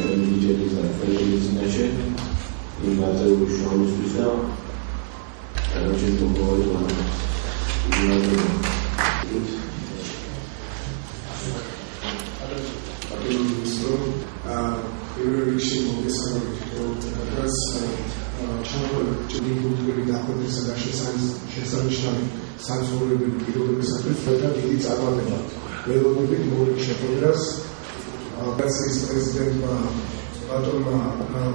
ჩვენი ბიჭების და ფეხბურთის წინაშე იმ აზროვნ შრომისთვის და რაჩენ თუმროვი საზღვრები პირობებისათვის და დიდი წარმატება ველოდებით მოგვიყვება შეფერდას გაცის პრეზიდენტმა ბატონმა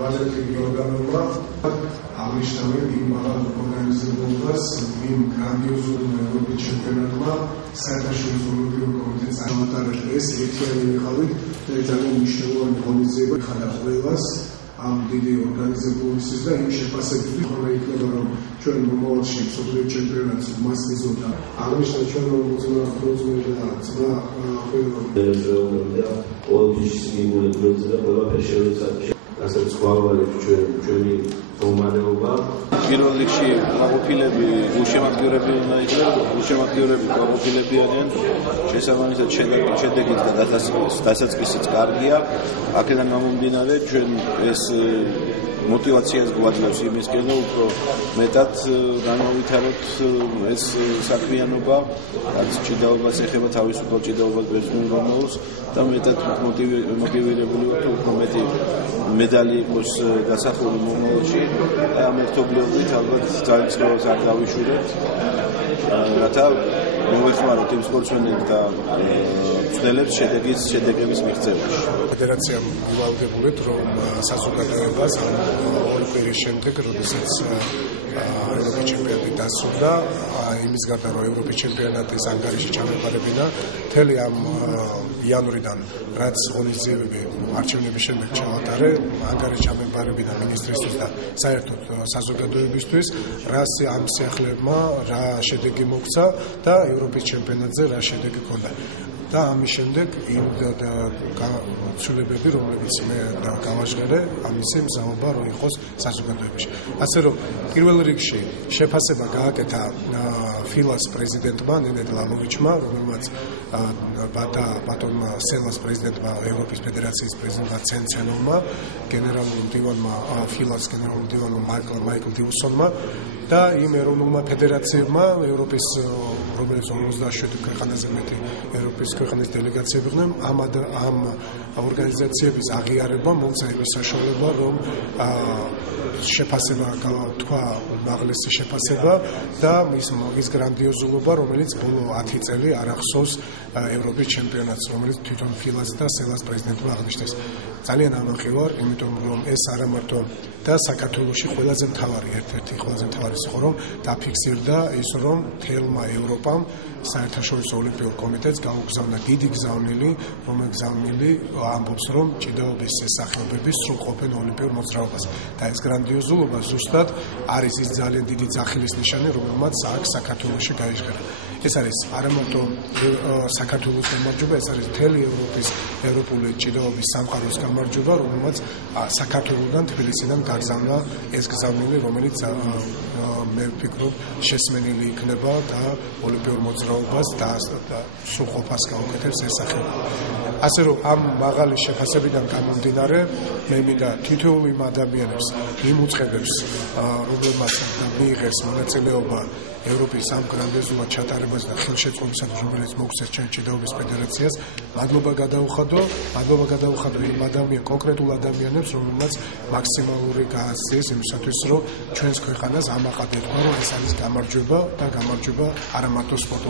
ვალენტინ გიორგანოვმა აღნიშნავენ იმ მაღალ ორგანიზებულობას იმ გრანდიოზულ ევროპის ჩემპიონატმა საერთაშორისო ოლიმპიურ კომიტეტს ამატარებს ეს ერთიანი მიღავით და ძალიან მნიშვნელოვანი ღონისძიება ხდება ყველას ამ დიდი ორგანიზებულისთვის და იმ შეფასებისთვის რომ იქნება რომ ჩვენ მომავალში მსოფლიო ჩემპიონატს მასპინძლო და აღნიშნა ჩვენ მოძრაობა და ძმა ყველაფერში სიმბოლური და ყველაფერში რასაც ხვავალებს ჩვენი მომარეობა პირველ რიგში გაყოფილები გულშემატკივრები უნდა იქნან გულშემატკივრები გაყოფილებიან შესაბამისად შედეგით და დასაწყისიც კარგია აქედან გამომდინარე ჩვენ ეს мотивაციას გვაძლევს იმისკენ რომ უფრო მეტად განავითაროთ ეს საქმიანობა რაც ჭიდაობას ეხება თავისუფალ ჭიდაობას ბერძნულ რომელს და მეტად მოტივირებული ვართ უფრო მეტი მედალი იყოს დასახული მომავალში და ამ ერთობლიობით ალბათ ძალისხმევას არ დავიშურებთ რათა მოვეხმაროთ იმ სპორტსმენებს და მცდელებს შედეგების მიღწევაში. ფედერაციამ მივალდებულეთ რომ საზოგადოებას ორი კვირის შემდეგ როდესაც ევროპის ჩემპიონატი დასრულდა იმის გარდა რომ ევროპის ჩემპიონატის ანგარიში ჩამეყარებინა მთელი ამ იანვრიდან რაც ღონისძიებები არჩევნების შემდეგ ჩაატარე ანგარიში ჩამეყარებინა მინისტრისთვის და საერთოდ საზოგადოებისთვის რას ამ სიახლეებმა რა შედეგი მოგცა და ევროპის ჩემპიონატზე რა შედეგი ჰქონდა და ამის შემდეგ იმ ცვლილებები რომლებიც მე გავაჟღერე ამისი მზაობა რომ იყოს საზოგადოებაში ასე რომ პირველ რიგში შეფასება გააკეთა ფილას პრეზიდენტმა ნენედ ლალოვიჩმა რომელმაც ბატონმა სელას პრეზიდენტმა ევროპის ფედერაციის პრეზიდენტმა ცენცენოვმა გენერალურ მდივანმა ფილას გენერალურ მდივანმა მაიკლ დიუსონმა და იმ ეროვნულმა ფედერაციებმა ევროპის რომელიც 57 ქვეყანაზე მეტი ევროპის ქვეყნის დელეგაციები იყვნენ ამ ორგანიზაციების აღიარება მომცა იმის საშუალება რომ შეფასება თქვა უმაღლესი შეფასება და ის გრანდიოზულობა რომელიც ბოლო 10 წელი არ ახსოვს ევროპის ჩემპიონატს რომელიც თვითონ ფილას და სელას პრეზიდენტმა აღნიშნეს ძალიან ამაყი ვარ იმიტომ რომ ეს არა მარტო და საქართველოში ყველაზე მთავარი ერთ-ერთი ყველაზე მთავარი იყო რომ დაფიქსირდა ის რომ თელმა ევროპამ საერთაშორისო ოლიმპიურ კომიტეტს გაუგზავნა დიდი გზავნილი რომელიც გზავნილი ამბობს რომ ჭიდაობის სახეობები სრულყოფენ ოლიმპიურ მოძრაობას და ეს გრანდიოზულობა ზუსტად არის ის ძალიან დიდი ძახილის ნიშანი რომელმაც აქ საქართველოში გაიჟღერა ეს არის არა მარტო საქართველოს გამარჯვება ეს არის მთელი ევროპული ჭიდაობის სამყაროს გამარჯვება რომელმაც საქართველოსთან თბილისიდან გაგზავნა ეს გზავნილი რომელიც მე ვფიქრობ შესმენილი იქნება და ოლიმპიურ მოძრაობას და სრულყოფას გაუკეთებს ეს სახეობა ასე რომ ამ მაღალი შეფასებიდან გამომდინარე მე მინდა თითოეულ იმ ადამიანებს იმ უწყებებს რომლებმაც მიიღეს მონაწილეობა ევროპის ამ გრანდიოზულად ჩატარებაზე და ხელშეწყობისათვის რომელიც მოგცეს ჩვენ ჭიდაობის ფედერაციას მადლობა გადაუხადო იმ კონკრეტულ ადამიანებს რომელმაც მაქსიმალური გააცდეს იმისათვის რომ ჩვენს ქვეყანას ამაყად ეთქვა რომ ეს არის გამარჯვება და გამარჯვება არა მარტო სპორტული